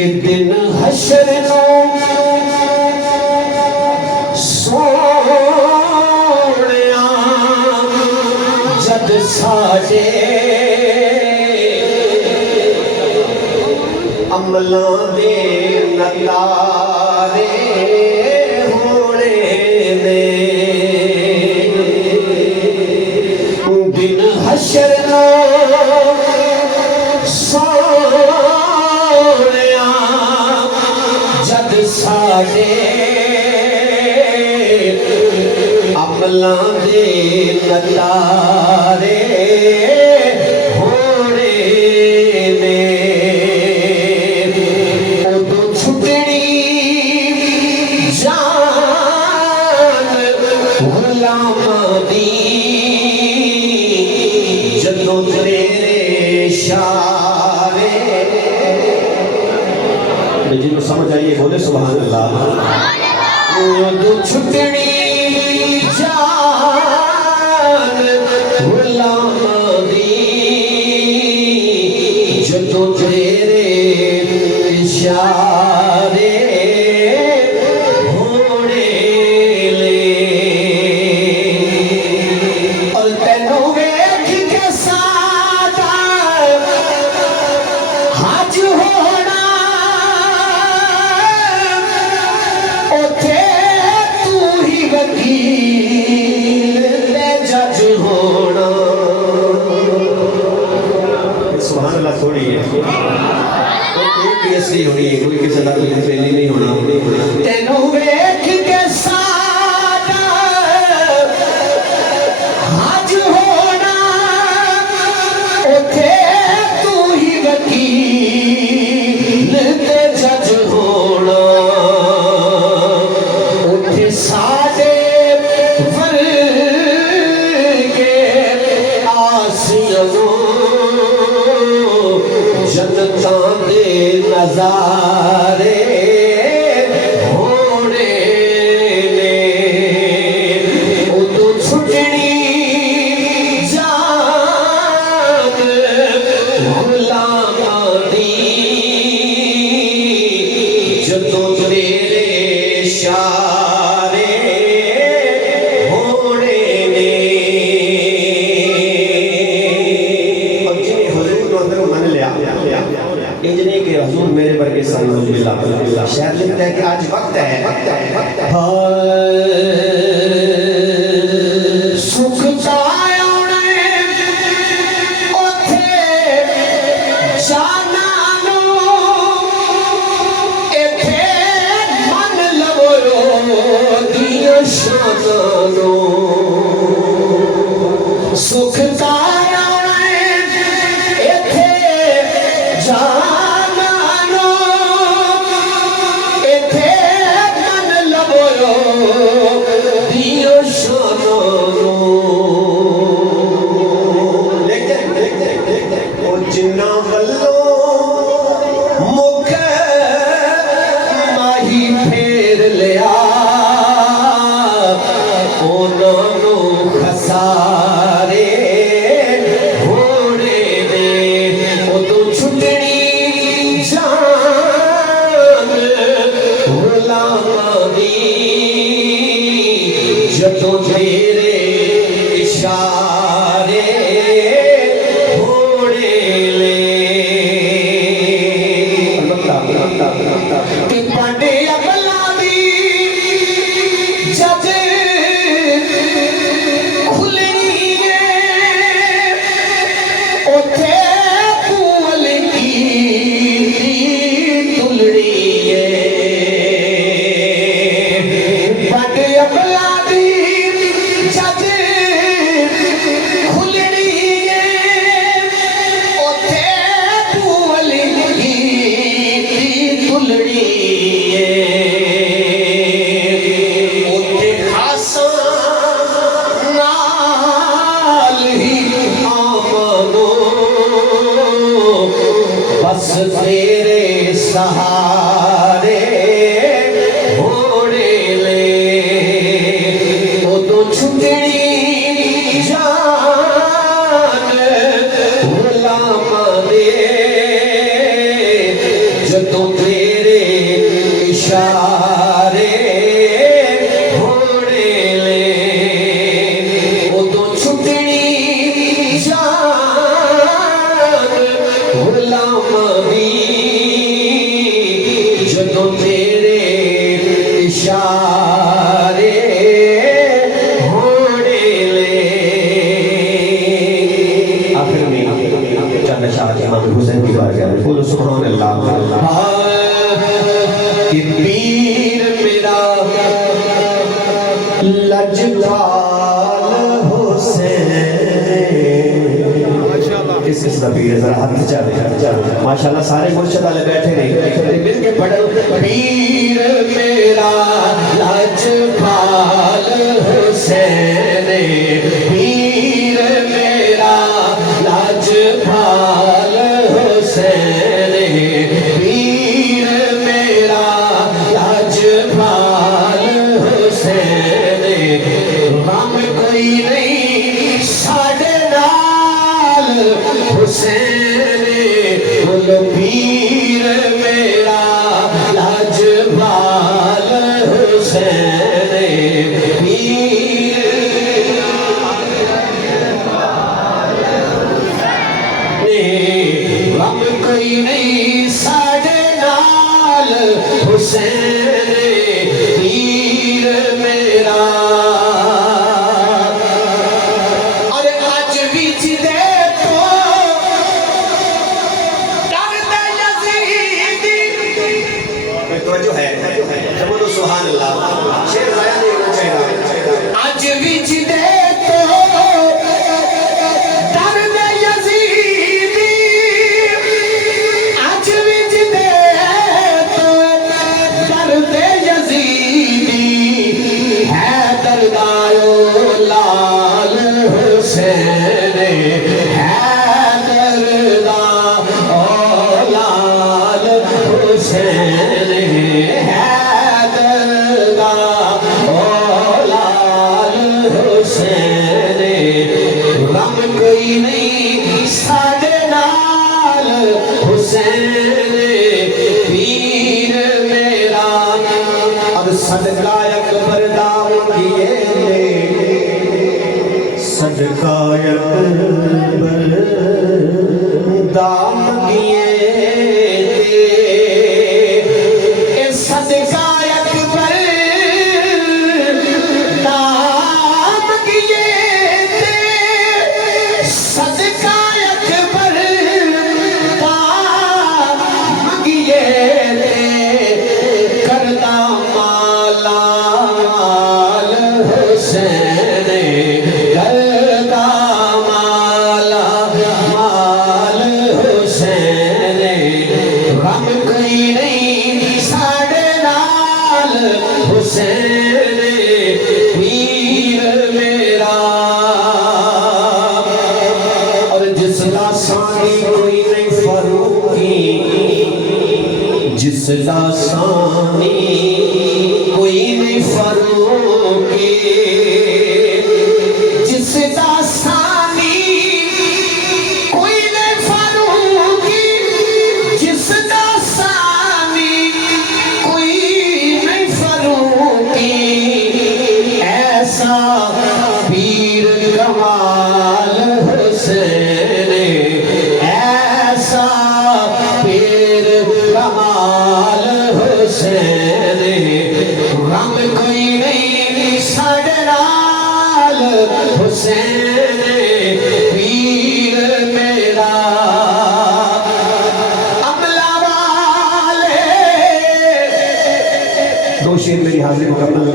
कि दिन हशर नो सोनिया जद साजे अमलां दे नतारे होने ने दिन हशर नो सोनिया जद साजे अमलां दे नतारे होने ने उदों छुटनी जान गुलामां दी जदों तेरे इशारे। जिन्होंने समझ आइए बोले सुभान अल्लाह। उदों छुटनी जान गुलामां दी जदों तेरे इशारे होने ले। और तैनू वेख के सादा हज होना उथे तू ही वकील ते जज होना। सुभान अल्लाह थोड़ी है कोई असली होनी है, कोई किसी का कोई पहली नहीं होना। तेनू वेख के सादा हज होना उथे तू ही वकील ते जज होना। उथे साडे वर्गे आसियां जनतां दे नज़ारे होने ने। उदों छुटनी जान गुलामां दी जदों तेरे इशारे होने ने। और जिन्हें हुजूर को अंदर मान लिया इंजने के हुजूर मेरे वर्गे सल्लल्लाहु शायद लिखता है कि आज वक्त है सुख पायोने उथे जाना नो इथे मन लवो दिया शाना नो। सुख पायोने इथे जाना नो इथे मन लवो दिया शाना नो। ओ जिन्ना वल्लो मुख माही फेर लिया उन्हां नूं खसारे होने ने। उदों छुटनी जान गुलामां दी जदों तेरे इशारे होने ले। कि पांडे अमलां दी जद खुलनी है उथे फूल की तुलनी है। पांडे अमलां दी जद खुलनी है उथे फूल की तुलनी है। उथे खासा नाल ही आमनो बस तेरे सहारे होने ले। उदों छुटनी जान गुलामां दे जदों इशारे होने ले उदों छुटनी जान गुलामा दी जदों तेरे इशारे होने ले। आखिर में चंद शाह इमाम हुसैन की बात है, बोलो सुभान अल्लाह। कि पीर मेरा लजपाल हुसैन, किस किस का पीर है जरा हाथ चले माशाल्लाह सारे मुर्शिद वाले बैठे नहीं मिलके पढ़ो। पीर मेरा लजपाल हुसैन, पीर मेरा लजपाल हुसैन, पीर मेरा लजपाल हुसैन, गम कोई नहीं साढ़े नाल हुसैन, बोलो पीर मेरा लजपाल हुसैन, पीर गम कोई नहीं साढ़े नाल हुसैन, पीर मेरा। अरे अज भी जिदे तो डरदे यजीदी, तवज्जो है बोलो सुभान अल्लाह, शेर जाया नहीं होना चाहिए। अज भी जिदे तो डरदे यजीदी, अज भी जिदे तो डरदे यजीदी, है दरदायो लाल हुसैन, है दरदा ओ लाल हुसैन, है दरदा ओ लाल हुसैन, गम कोई नहीं साढ़े नाल हुसैन, पीर मेरा। अब सदका अकबर दाम किए ले, सदका अकबर दाम किए ले, सदका अकबर दाम किए ले, सदका अकबर दाम किए ले, करदा माला माल हुसैन, करदा माला माल हुसैन, गम कोई नहीं साढ़े नाल हुसैन, पीर मेरा। और जिसदा सानी कोई नहीं फरूकी, जिसदा सानी कोई नहीं फरूकी, जिसदा सानी कोई नहीं फरूकी, जिसदा सानी कोई नहीं फरूकी, ऐसा पीर कमाल हुसैन, ऐसा पीर कमाल हुसैन, गम कोई नहीं साढ़े नाल हुसैन, पीर मेरा। अमला वाले दो शेर मेरी हाजिरी मुकम्मल।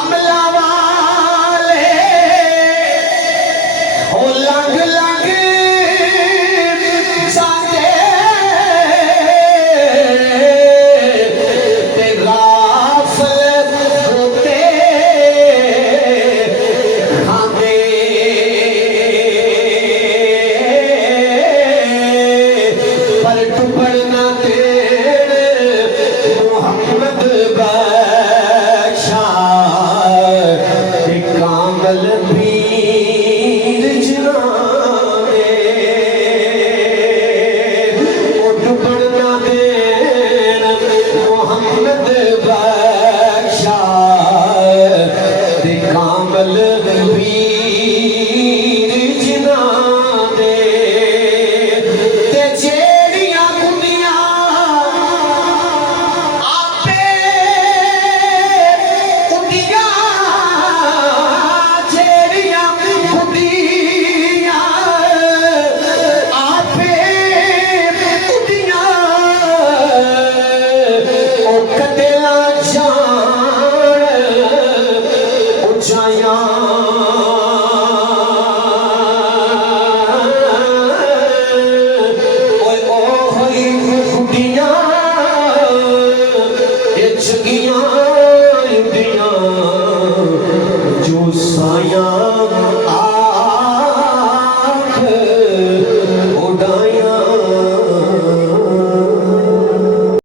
अमला वाले हो लंग